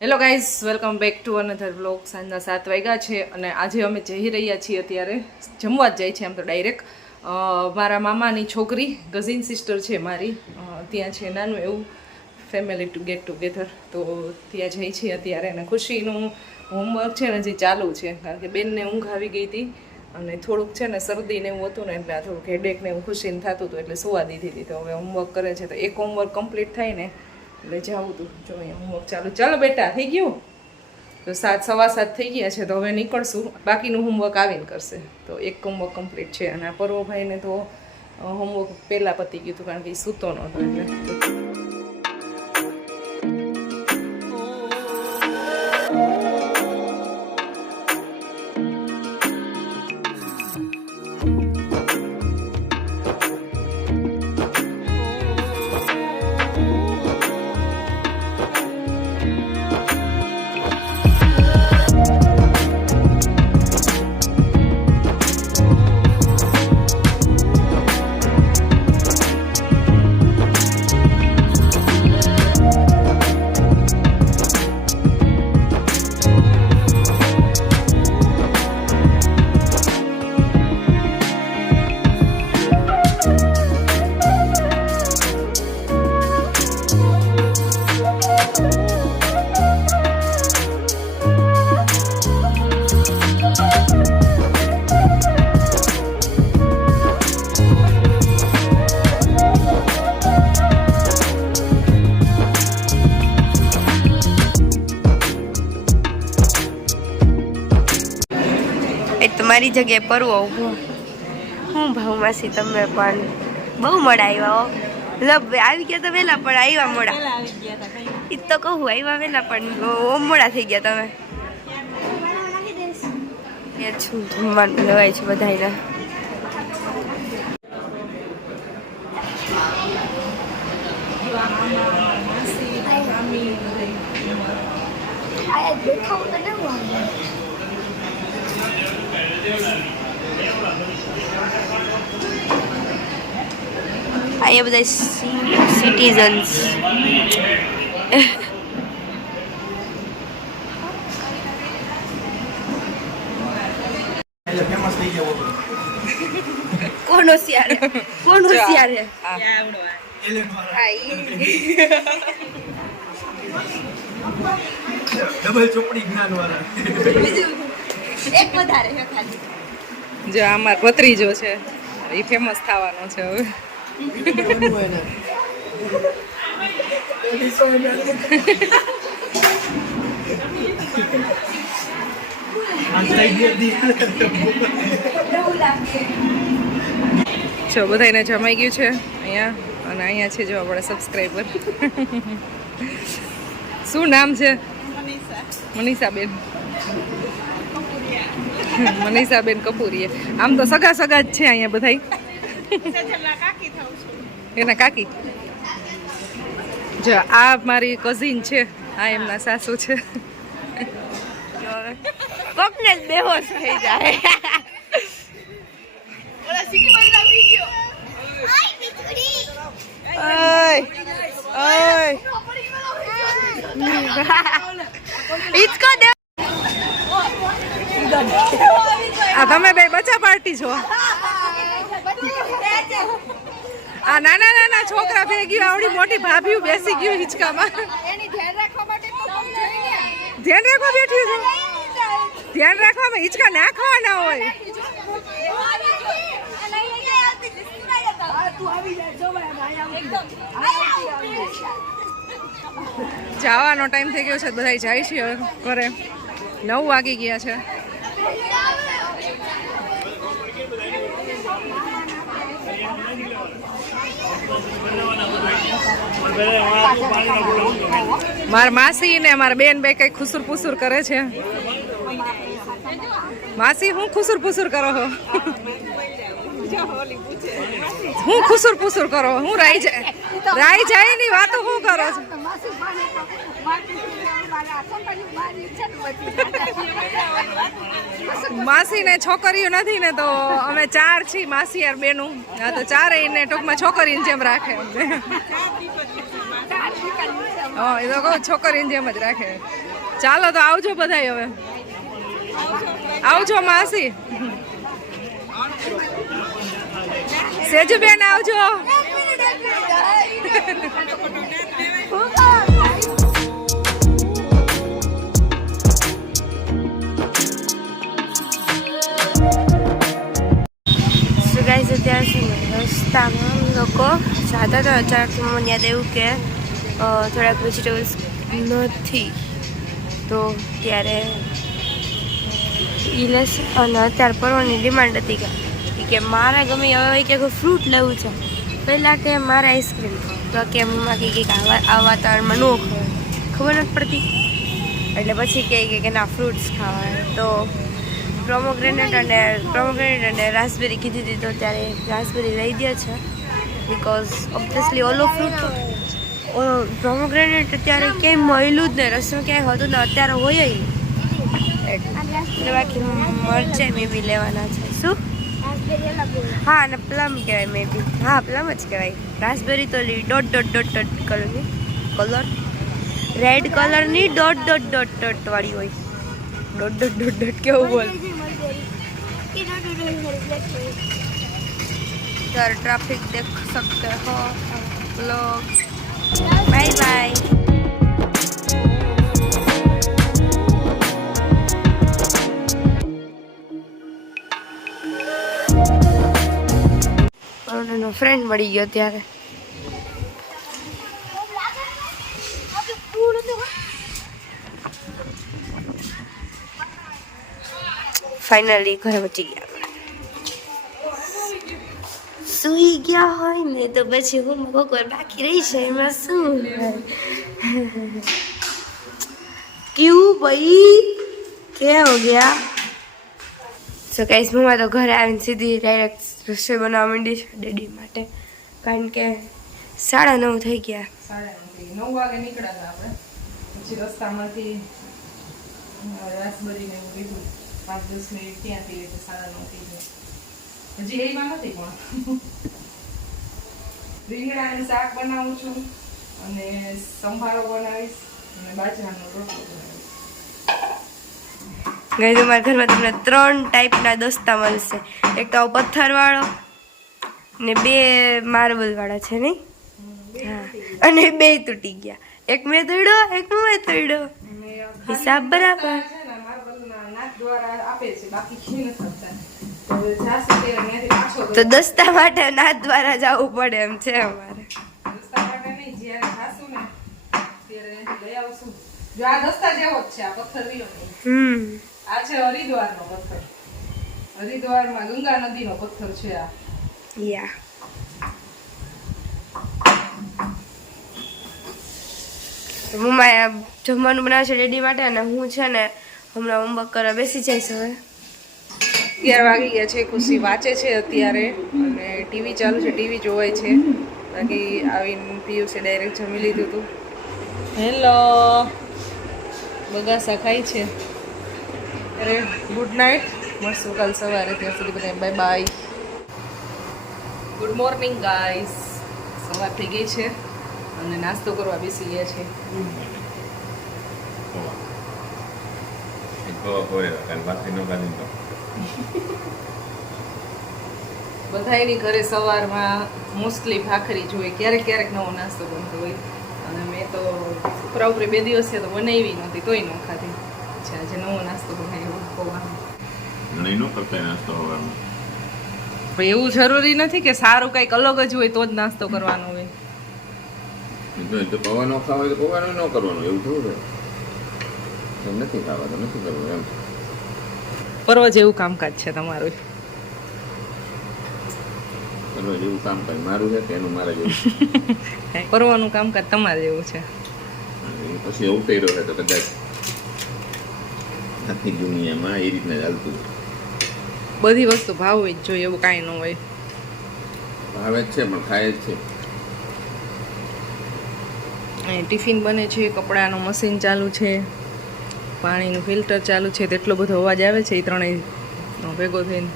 Hello guys welcome back to another blog સાંજના સાત વાગ્યા છે અને આજે અમે જઈ રહ્યા છીએ અત્યારે. જમવા જ જાય છે આમ તો ડાયરેક્ટ મારા મામાની છોકરી કઝિન સિસ્ટર છે મારી. ત્યાં છે નાનું એવું. ફેમિલી ટુ ગેટ ટુગેધર તો ત્યાં જઈ છીએ અત્યારે અને ખુશીનું હોમવર્ક છે ને જે ચાલુ છે. કારણ કે બેનને ઊંઘ આવી ગઈ હતી અને થોડુંક છે ને શરદીને એવું હતું ને એટલે થોડુંક હેડેકને એવું ખુશીને થતું હતું એટલે સુવા દીધી હતી. તો હવે હોમવર્ક કરે છે. તો એક હોમવર્ક કમ્પ્લીટ થાય ને એટલે જાવું હતું જો હોમવર્ક ચાલુ. ચાલો બેટા, થઈ ગયું? તો સાત, સવા સાત થઈ ગયા છે, તો હવે નીકળશું. બાકીનું હોમવર્ક આવીને કરશે. તો એક હોમવર્ક કમ્પ્લીટ છે. અને આ પર્વભાઈને તો હોમવર્ક પહેલાં પતી ગયું હતું, કારણ કે એ સૂતો નહોતો એટલે. મારી જગ્યાએ પરવો હું હું ભાવમાંથી તમે પણ બહુ મોડા આવ્યા હો આવી ગયા તો વહેલા પણ આવ્યા મોડા. એ તો કહું આવ્યા વહેલા પણ મોડા થઈ ગયા તમે. છું જમવાનું લેવાય છે બધાને હોશિયાર હે? કોણ હોશિયાર હે? આ ઈ. ડબલ ચોપડી જ્ઞાન વાળા એક વધારે છે ખાલી. જો આ મારો ભત્રીજો છે. એ ફેમસ થવાનો છે હવે. જો બધાને જમાઈ ગયું છે અહીંયા, અને અહીંયા છે જો આપણા સબસ્ક્રાઈબર શું નામ છે? મનીષાબેન. મનીષાબેન કપૂરીએ. આમ તો સગા સગા જ છે અહીંયા બધા એના કાકી. જો આ મારી કઝિન છે. આ એમના સાસુ છે. કોકને જ બેહોશ થઈ જાય. ઓય ઓય. હિચકો દે આ તમે બે બચ્ચા પાર્ટી છો. આ નાના નાના છોકરા ભેગી આવડી મોટી ભાભીઓ બેસી ગયું હિંચકામાં. ધ્યાન રાખવા બેઠી છું? ધ્યાન રાખવામાં હિંચકા નાખવાના હોય. જવાનો ટાઈમ થઈ ગયો છે બધા જાય છે ઘરે. નવ વાગી ગયા છે. મારા માસી ને મારા બેન બે કઈ ખુસુર પુસુર કરે છે. માસી, હું ખુસુર પુસુર કરો હો? હું ખુસુર પુસુર કરો હું? રાઈ જાય. રાઈ જાય ની વાતો કરો છો. માસી ને છોકરીઓ નથી ને તો અમે ચાર છીએ માસી યાર બેનું હા. તો ચારેય ને ટૂંકમાં છોકરીની જેમ રાખે. અમને હા એ તો કહું છોકરીની જેમ જ રાખે. ચાલો તો આવજો બધાય હવે. આવજો માસી. સેજુબેન આવજો. અમે લોકો જતા તો અચાનક મને યાદ આવ્યું કે થોડાક વેજીટેબલ્સ નથી. તો ત્યારે ઇલેસ અને અત્યારે પરવાની ડિમાન્ડ હતી કે કે મારે ગમે હવે કે ફ્રૂટ લેવું છે. પહેલાં કે મારે આઈસ્ક્રીમ તો કે મમ્મા કે આવા, આ વાતાવરણમાં ન ખબર ખબર નથી પડતી. એટલે પછી કહે કે ના ફ્રૂટ્સ ખાવા તો પ્રોમોગ્રેનેટ અને પ્રોમોગ્રેનેટ અને રાસબેરી કીધી હતી તો ત્યારે રાસબેરી લઈ દે છે. બિકોઝ ઓબ્વિયસલી ઓલો ફ્રૂટ પ્રોમોગ્રેનેટ અત્યારે ક્યાંય મળ્યું જ નહીં. રસમાં ક્યાંય હતું ને અત્યારે હોય. એટલે બાકી મરચાઈ મે બી લેવાના છે. શું? હા, અને પ્લમ કહેવાય મે બી હા પ્લમ જ કહેવાય. રાસબેરી તો લી ડોટ ડોટ ડોટ ડોટ કલરની કલર રેડ કલરની ડોટ ડોટ ડોટ ડોટ વાળી હોય. ડોટ ડોટ ડોટ ડોટ કેવું બોલ? इधर ट्रैफिक देख सकते हो आप लोग बाय बाय એનો ફ્રેન્ડ મળી ગયો ત્યારે ફાઇનલી ઘરે પહોંચી ગયા. સુઈ ગયા હોય ને તો પછી હું કોક બાકી રહી છે એમાં શું? ક્યું ભાઈ? કે હો ગયા? સો ગાઈસ મમ્મા તો ઘરે આવીને સીધી ડાયરેક્ટ રસોઈ બનાવવા માંડી છે ડેડી માટે. કારણ કે સાડા નવ થઈ ગયા. નવ વાગે નીકળ્યા હતા આપણે. પછી રસ્તામાંથી રાસબરીને એવું લીધું પાંચ દસ મિનિટ ત્યાંથી એટલે સાડા નવ થઈ ગયા હજી એમાં નથી પણ. રીંગણાનું શાક બનાવું છું અને સંભારો બનાવીશ અને બાજરાનો રોટલો બનાવીશ. ગઈ તમારા ઘરમાં તમને ત્રણ ટાઈપના દોસ્તા મળશે. એક તો પથ્થરવાળો ને બે માર્બલવાળા છે નહીં? હા. અને બે તૂટી ગયા. એક મેં તોડ્યો એક મેં તોડ્યો. હિસાબ બરાબર છે ને માર્બલના નાક દ્વારા આપે છે બાકી ખી નથી તો દોસ્તા માટે નાથ દ્વારા જવું પડે એમ છે અમારે. દસ્તા માટે નહીં જ્યારે ખાસું ને ત્યારે લઈ આવશું. જો આ દસ્તા જેવો જ છે આ પથ્થર નહીં હમ. આ છે હરિદ્વારનો પથ્થર. હરિદ્વારમાં ગંગા નદીનો પથ્થર છે આ. યા. મમ્મા જમવાનું બનાવે છે ડેડી માટે અને હું છે ને હમણાં હોમવર્ક કરવા બેસી જઈશ હવે. અગિયાર વાગી ગયા છે ખુશી વાંચે છે અત્યારે અને ટીવી ચાલુ છે ટીવી જોવાય છે. બાકી આવીને પીયુસી ડાયરેક્ટ જમી લીધું હતું હેલો. બગાસા ખાય છે? અરે ગુડ નાઇટ મળશું કાલ સવારે ત્યાં સુધી બધા bye bye good morning guys સવાર થઈ ગઈ છે અને નાસ્તો કરવા બેસી ગયા છે. No ganito? બધાયની ઘરે સવારમાં મોસ્ટલી ભાખરી જોઈએ ક્યારેક ક્યારેક નવો નાસ્તો બનતો હોય. અને મેં તો છોકરા ઉપર બે દિવસ છે તો બનાવી નહોતી તોય ન ખાધી. અચ્છા આજે નવો નાસ્તો બનાવ્યો પૌવાનો Ano yun, કરતા નાસ્તો પણ એવું જરૂરી નથી કે સારું કંઈક અલગ જ હોય તો જ નાસ્તો કરવાનો હોય. તો પવાનો ખાવા હોય તો પવાનો ન કરવાનું એવું થોડું છે એમ નથી ખાવા નથી કરવું એમ. પર્વ જેવું કામકાજ છે તમારું. ચલો જેવું કામ કરે મારું છે કે એનું મારે જેવું? પર્વનું કામકાજ તમારે જેવું છે? પછી એવું કર્યો છે તો કદાચ આખી દુનિયામાં એ રીતના ચાલતું બધી વસ્તુ ભાવવી જ જોઈએ એવું કાંઈ ન હોય. ભાવે જ છે પણ ખાય જ છે. ટિફિન બને છે કપડાનું મશીન ચાલુ છે. પાણીનું ફિલ્ટર ચાલુ છે તેટલો બધો અવાજ આવે છે એ ત્રણેય ભેગો થઈને.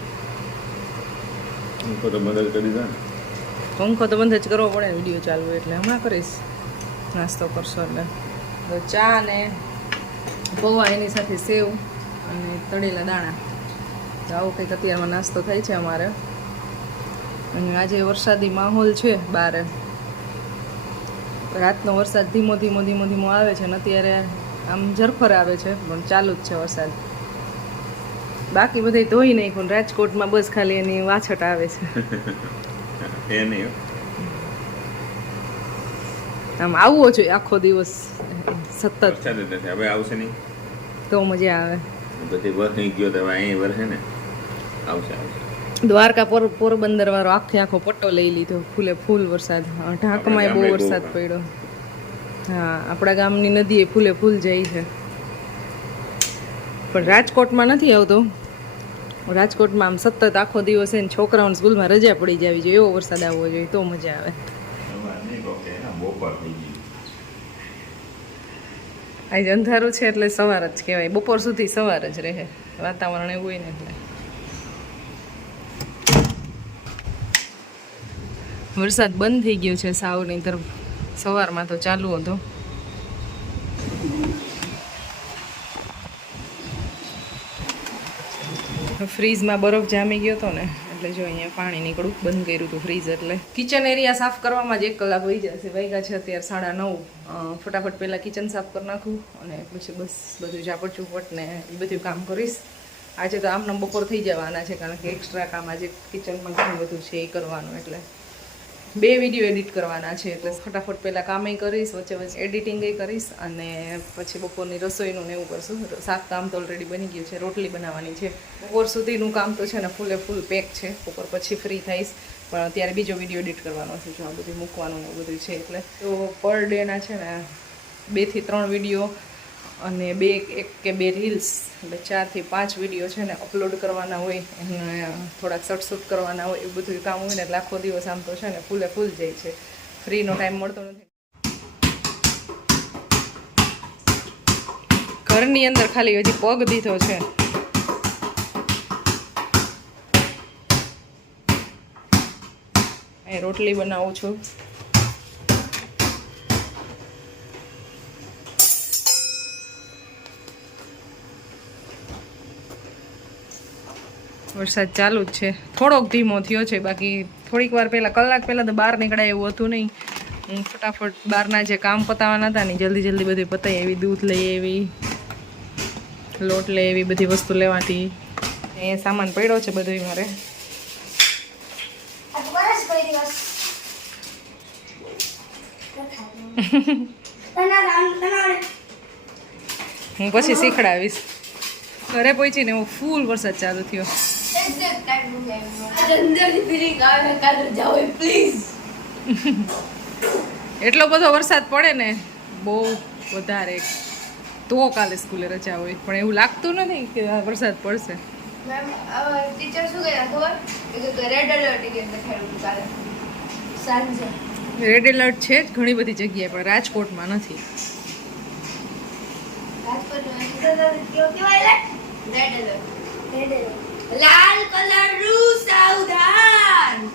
હું તો મદદ કરી દે પંખો તો બંધ જ કરવો પડે વીડિયો ચાલુ એટલે હમણાં કરીશ. નાસ્તો કરશો એટલે. તો ચા ને પૌવા એની સાથે સેવ અને તળેલા દાણા. તો આવો કંઈક અત્યારમાં નાસ્તો થાય છે અમારે. અને આજે વરસાદી માહોલ છે બહાર રાતનો વરસાદ ધીમો ધીમો ધીમો ધીમો આવે છે અને અત્યારે આમ ઝરફર આવે છે પણ ચાલુ જ છે વરસાદ. બાકી બધે ધોઈ નાખ્યું પણ રાજકોટમાં બસ ખાલી એની વાછટ આવે છે. એ નહીં આમ આવવો જોઈએ આખો દિવસ. સતત. હવે આવશે નહીં? તો મજા આવે. બધી વરસી ગયો તો અહીં વરસે ને? આવશે આવશે. દ્વારકા પોર પોરબંદર વાળો આખે આખો પટ્ટો લઈ લીધો. ફૂલે ફૂલ વરસાદ. ઢાકમાં બહુ વરસાદ પડ્યો. હા આપણા ગામની નદી એ ફૂલે ફૂલ જાય છે. પણ રાજકોટમાં નથી આવતો. રાજકોટમાં આમ સતત આખો દિવસ એને છોકરાઓને સ્કૂલમાં રજા પડી જવી જોઈએ એવો વરસાદ આવવો જોઈએ તો મજા આવે. આજે અંધારું છે એટલે સવાર જ કહેવાય. બપોર સુધી સવાર જ રહે. વાતાવરણ એવું હોય ને એટલે. વરસાદ બંધ થઈ ગયો છે સાવની તરફ. સવારમાં તો ચાલુ હતો. ફ્રીજમાં બરફ જામી ગયો હતો ને, એટલે જો અહીંયા પાણી નીકળું બંધ કર્યું હતું ફ્રીજ એટલે. કિચન એરિયા સાફ કરવામાં જ એક કલાક વહી જશે વાગ્યા છે અત્યારે સાડા નવ. ફટાફટ પહેલાં કિચન સાફ કરી નાખું અને પછી બસ બધું ઝાપટ ચૂપટ ને એ બધું કામ કરીશ. આજે તો આમને બપોર થઈ જવાના છે, કારણ કે એક્સ્ટ્રા કામ આજે કિચનમાં ઘણું બધું છે એ કરવાનું એટલે. બે વીડિયો એડિટ કરવાના છે, એટલે ફટાફટ પહેલાં કામે કરીશ, વચ્ચે વચ્ચે એડિટિંગ કરીશ, અને પછી બપોરની રસોઈનું ને એવું કરશું. શાક કામ તો ઓલરેડી બની ગયું છે, રોટલી બનાવવાની છે. બપોર સુધીનું કામ તો છે ને ફૂલે ફૂલ પેક છે, બપોર પછી ફ્રી થઈશ. પણ અત્યારે બીજો વીડિયો એડિટ કરવાનો છે, જો આ બધું મૂકવાનું બધું છે, એટલે તો પર ડેના છે ને બેથી ત્રણ વીડિયો અને બે એક કે બે રીલ્સ એટલે ચારથી પાંચ વીડિયો છે ને અપલોડ કરવાના હોય અને થોડાક શૂટ કરવાના હોય, એવું બધું કામ હોય ને આખો દિવસ આમ તો છે ને ફૂલે ફૂલ જાય છે. ફ્રીનો ટાઈમ મળતો નથી. ઘરની અંદર ખાલી હજી પગ દીધો છે. રોટલી બનાવું છું. વરસાદ ચાલુ જ છે. થોડોક ધીમો થયો છે બાકી થોડીક વાર પહેલાં કલાક પહેલાં તો બહાર નીકળાય એવું હતું નહીં. હું ફટાફટ બહારના જે કામ પતાવવાના હતા ને જલ્દી જલ્દી બધી પતાવી એવી દૂધ લઈ એવી લોટ લઈ એવી બધી વસ્તુ લેવાતી. એ સામાન પડ્યો છે બધું મારે. હું પછી શીખડાવીશ. ઘરે પહોંચીને હું ફૂલ વરસાદ ચાલુ થયો. એટલો બધો વરસાદ પડે ને બહુ વધારે તો કાલે સ્કૂલે રજા હોય પણ એવું લાગતું નથી કે આ વરસાદ પડશે. ટીચર શું ખબર? રેડ એલર્ટ રેડ એલર્ટ છે જ ઘણી બધી જગ્યાએ પણ રાજકોટમાં નથી. લાલ કલર રૂ સાવધાન